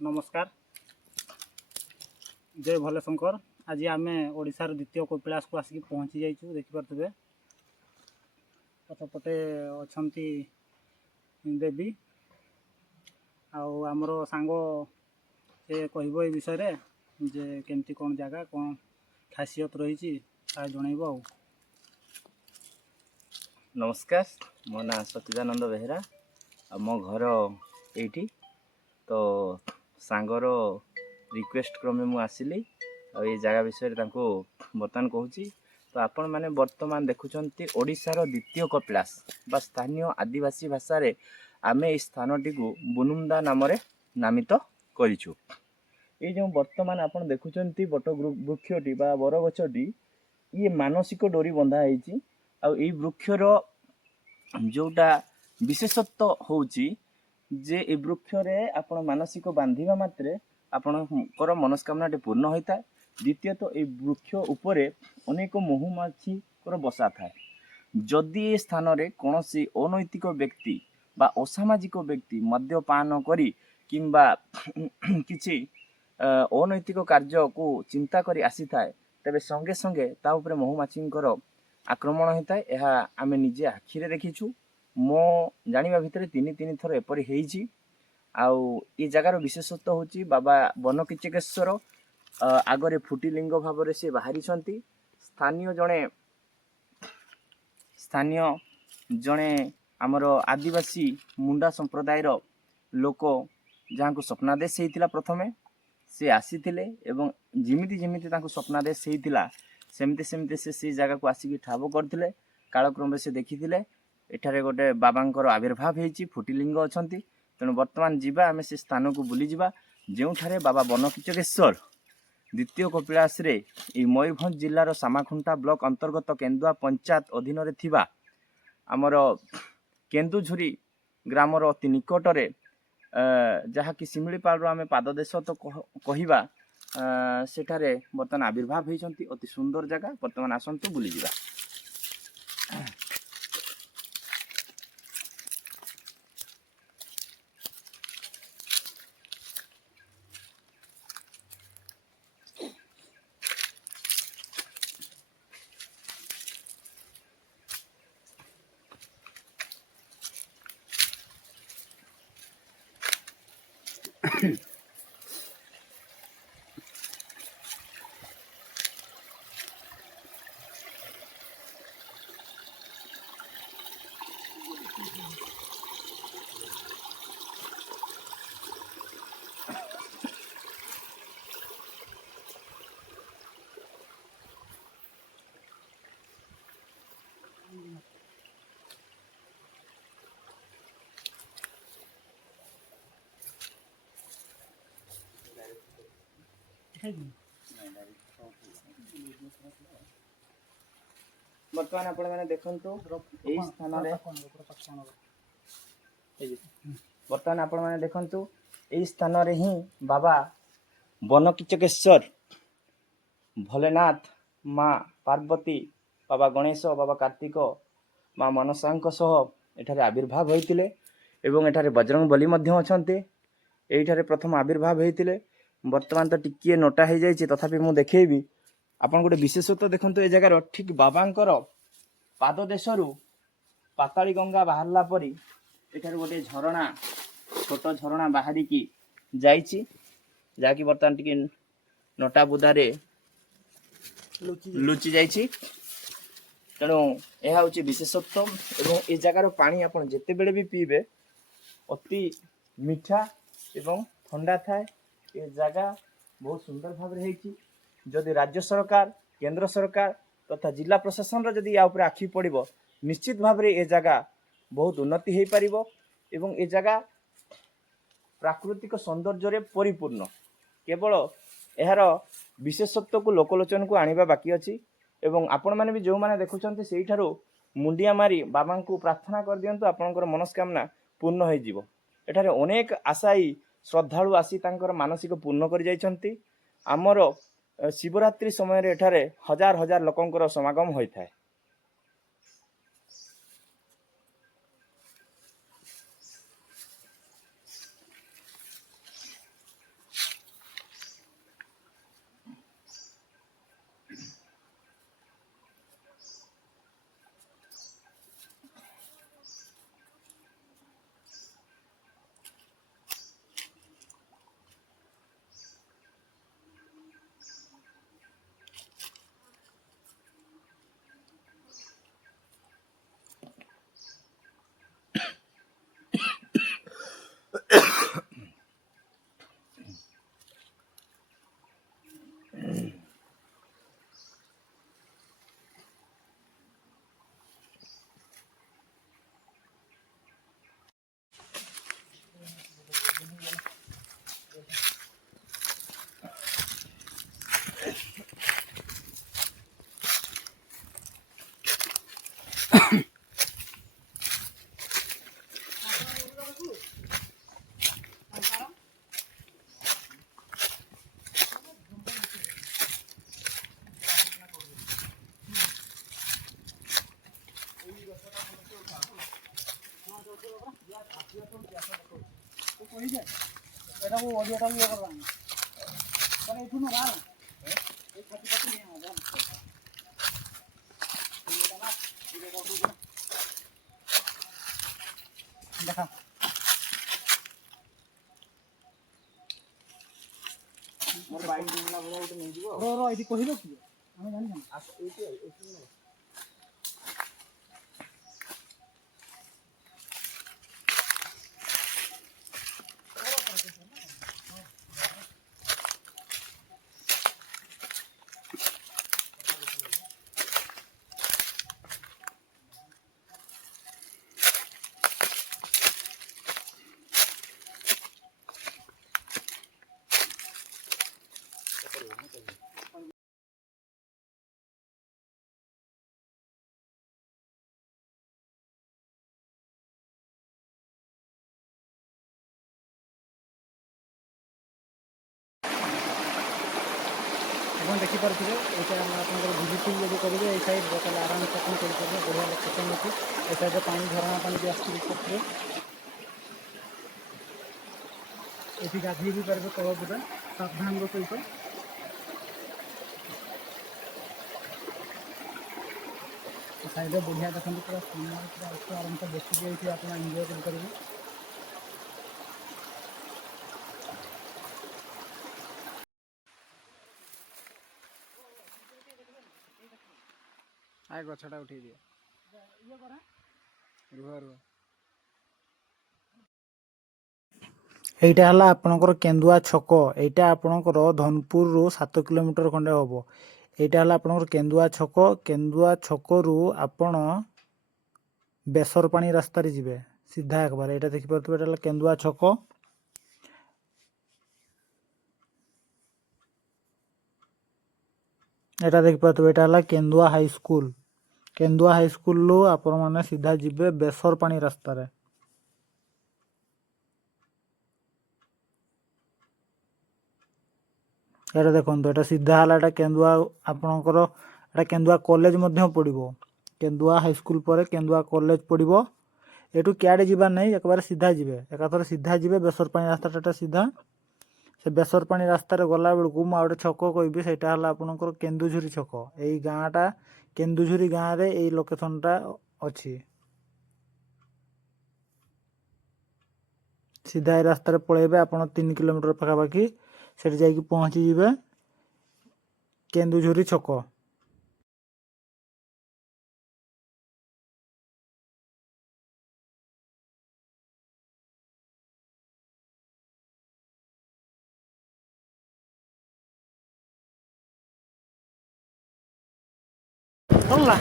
नमस्कार जय भोले शंकर। आज आम ओडार द्वितीय कपिलास को आसिक पहुँची जाइए। देखिपे पछपटे अच्छा देवी आमर सांग से कह विषय जे केमती कौन जगह कौन खासियत रही जनइब। नमस्कार, मो ना सच्चिदानंद बेहेरा। मो घर ये तो सांगर रिक्वेस्ट क्रमे मु आसिली ये जगह विषय बर्तमान कहूँ। तो आपण मैंने बर्तमान देखुंत ओडिशार द्वितीय कपिलास बा स्थानीय आदिवासी भाषा रे आमे इस स्थानटी को बुनुंदा नाम नामित करिछु। ये जो बर्तमान आपण देखुंत बट वृक्षटी बा बरगछटी ये मानसिक डोरी बंधा है। आई वृक्षर जोटा विशेषत्व होची जे ए वृक्ष रे आपण मानसिक बांधिबा मात्रे आपणकर मनस्कामना पूर्ण होता है। द्वितीयत ए वृक्ष उपरे अनेक महुमाछी बसा थाए। जदि ए स्थान रे कौनसी अनैतिक व्यक्ति बा असामाजिक व्यक्ति मद्यपान करी किंबा किछि अनैतिक कार्य को चिंता करी आसी थाए तबे संगे संगे ता उपरे महुमाछींकर आक्रमण होता है। यह आम निजे आखिरे देखीछु। मो जानिबा भितर तीन थर एपरी हेइछि। आउ ये जगार विशेषत्व होची बाबा बनकिचकेश्वर आगरे फुटिलिंग भाव से बाहरी छंती। स्थानीय जड़े आमर आदिवासी मुंडा संप्रदायर लोक जहाँ को स्वप्नादेश होता प्रथमे से आसीथिले एवं जिमिति जिमिति तांको स्वप्नादेश होता सेमती सेमती से जगह को आसिक ठाब करते। कालक्रम से देखी एठारे गोटे बाबांकर आविर्भाव होती फुटिलिंग अच्छा। तेणु बर्तमान जीवा आम से स्थान को बुली जावा जो बाबा बनकिचकेश्वर द्वितीय कपिलास रे मयूरभंज जिलार सामाखुंटा ब्लॉक अंतर्गत केन्दुआ पंचायत अधीन रे थिबा आमर केन्दुझुरी ग्रामर अति निकटरे जहाँकि शिमिलीपाल आम पाददेश तो कहवा सेठारे बर्तमान आविर्भाव होती। अति सुंदर जगह। बर्तमान आसतु बुली जावा। बर्तमान आपण मैंने देखंतु एई स्थान रे बर्तमान आपण मैंने देखंतु एई स्थान रे ही बाबा बनकिचकेश्वर भोलेनाथ माँ पार्वती बाबा गणेश बाबा कार्तिक माँ मनसांक सह एठारे आविर्भाव होइतिले एवं एठारे बजरंग बली मध्य अछंते। एठारे प्रथम आविर्भाव होइतिले। बर्तमान तो टिकिए नोटा हो जाइए तथापि मु देखेबी आपन गोटे विशेषत्व देखंतु ए जगार ठीक बाबांकर पाददेशरु पाताली गंगा बाहरला परी एठारे गोटे झरणा छोट झरणा बाहरी की जाइछि जाकि बर्तमान टिके नोटा बुदारे लुचि जाइछि। तेणु यह हूँ विशेषत्व एवं ए जगार पानी आपन जेते बेले भी पीबे अति मीठा एवं ठंडा थाए। ये जगह बहुत सुंदर भाव में होती। जदि राज्य सरकार केंद्र सरकार तथा जिला प्रशासन जदि या ऊपर आखि पड़िबो निश्चित भाव में ये जगह बहुत उन्नति हो पारिबो एवं ये जगह प्राकृतिक सौंदर्य रे परिपूर्ण। केवल यार विशेषत्व को लोकलोचन को आनिबा बाकी अछि एवं आपण माने भी जो माने देखुछन्ते सेही ठारो मुंडिया मारी बाबा को प्रार्थना कर दियंतु आपनकर मनस्कामना पूर्ण हो जिवो। एठारे अनेक आशायी श्रद्धालु आसी तांकर मानसिक पूर्ण कर जाइछन्ति। आमर शिवरात्रि समय रे एठारे हजार हजार लोकंकर समागम होइथाय। କହିଛେ ଏଟାକୁ ଅଡ଼ିଓଟା ଇଏ କରିବା ମାନେ ଏଠୁ ନବା ଏଇ ଛାତି ପାତି ନିଆ ହବ ଦେଖା ମୋର ବାଇକ୍ ନେଲା ଭଳିଆ ଗୋଟେ ନେଇଯିବ ଏଠି କହିଲ କି ଆମେ ଜାଣିଛେ ଆପଣ ଦେଖିପାରୁଥିବେ ଏଇଟା ଆପଣଙ୍କର ଭିଜିଟିଂ ଯଦି କରିବେ ଏଇ ସାଇଡ଼୍ ତାହେଲେ ଆରାମସେ ଆପଣ କରିପାରିବେ ବଢ଼ିଆ ଲୋକେସନ୍ ଅଛି ଏ ସାଇଡ଼୍ରେ ପାଣି ଝରଣା ପାଣି ବି ଆସୁଛି ଦେଖିପାରୁଥିବେ ଏଠି ଗାଧୋଇ ବି ପାରିବେ ତଳ ପୁରା ସାବଧାନର ସହିତ ସାଇଡ଼୍ରେ ବଢ଼ିଆ ଦେଖନ୍ତୁ ପୁରା ସୁନ୍ଦର ପୁରା ଅଛି ଆରାମସେ ବସିକି ଏଇଠି ଆପଣ ଏନ୍ଜୟ କରିପାରିବେ ଆଏ ଗଛଟା ଉଠେଇ ଦିଅ ରୁହ ରୁହ এইটা ହେଲା ଆପଣଙ୍କର କେନ୍ଦୁଆ ଛକ এইଟା ଆପଣଙ୍କର ଧନପୁରରୁ 7 କିଲୋମିଟର ଖଣ୍ଡେ ହେବ এইଟା ହେଲା ଆପଣଙ୍କର କେନ୍ଦୁଆ ଛକରୁ ଆପଣ ବେସରପାଣି ରାସ୍ତାରେ ଯିବେ ସିଧା একবার এইটা ଦେଖିପାରୁଥିବେ ଏଟା ହେଲା କେନ୍ଦୁଆ ଛକ এটা ଦେଖିପାରୁଥିବେ ଏଟା ହେଲା କେନ୍ଦୁଆ ହାଇସ୍କୁଲରୁ ଆପଣମାନେ ସିଧା ଯିବେ ବେସରପାଣି ରାସ୍ତାରେ এটা ଦେଖନ୍ତୁ ଏଟା ସିଧା ହେଲା ଏଟା କେନ୍ଦୁଆ ଆପଣଙ୍କର ଏଟା କେନ୍ଦୁଆ କଲେଜ ମଧ୍ୟ ପଡ଼ିବ କେନ୍ଦୁଆ ହାଇସ୍କୁଲ ପରେ କେନ୍ଦୁଆ କଲେଜ ପଡ଼ିବ ଏଠୁ କ୍ୟାଡ଼େ ଯିବାର ନାହିଁ ଏକବାରେ ସିଧା ଯିବେ ଏକାଥରେ ସିଧା ଯିବେ ବେସରପାଣି ରାସ୍ତାଟା ସିଧା ସେ ବେସରପାଣି ରାସ୍ତାରେ ଗଲା ବେଳକୁ ମୁଁ ଆଉ ଗୋଟେ ଛକ କହିବି ସେଇଟା ହେଲା ଆପଣଙ୍କର କେନ୍ଦୁଝୁରି ଛକ ଏଇ ଗାଁଟା କେନ୍ଦୁଝୁରି ଗାଁରେ ଏଇ ଲୋକେସନଟା ଅଛି ସିଧା ଏ ରାସ୍ତାରେ ପଳେଇବେ ଆପଣ 3 କିଲୋମିଟର ପାଖାପାଖି ସେଠି ଯାଇକି ପହଞ୍ଚିଯିବେ କେନ୍ଦୁଝୁରି ଛକ ହେଲା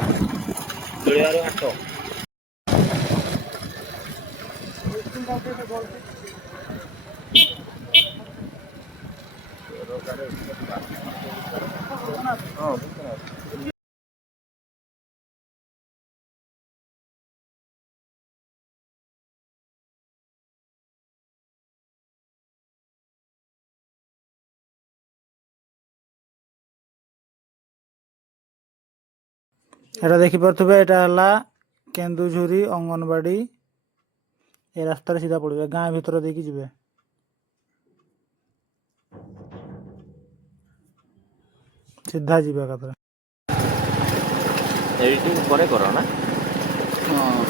ଦଳିଆରୁ ହାଟ এটা ଦେଖିପାରୁଥିବେ ଏଟା ହେଲା କେନ୍ଦୁଝୁରି ଅଙ୍ଗନବାଡ଼ି ଏ ରାସ୍ତାରେ ସିଧା ପଡ଼ିବେ ଗାଁ ଭିତର ଦେଇକି ଯିବେ ସିଧା ଯିବେ ଏକାଥରେ ଏଡିଟିଂ ପରେ କର ନା ହଁ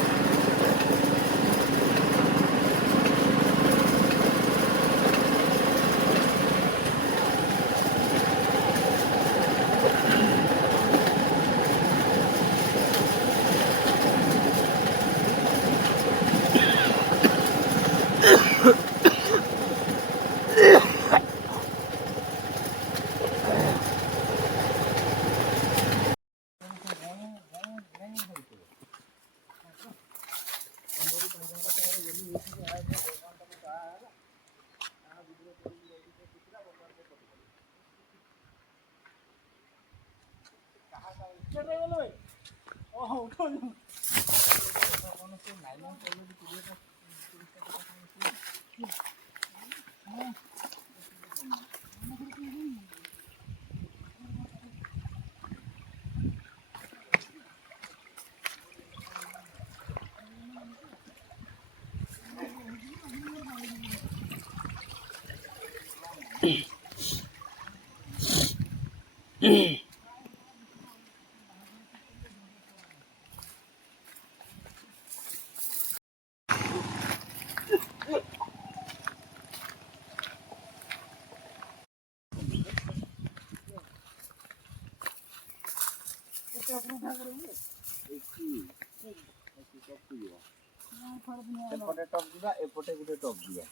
ଏପଟେ ଟପ୍ ଯିବା ଏପଟେ ଗୋଟେ ଟପ୍ ଯିବା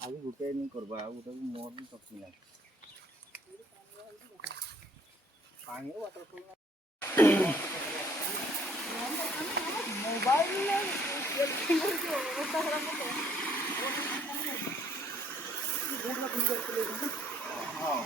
ଆଉ ଗୋଟେ ନି କରବା ଆଉ ଗୋଟେ ମୋର ବି ଟପି ନାହିଁ ପାଣି ୱାଟରଫଲ୍ ହଁ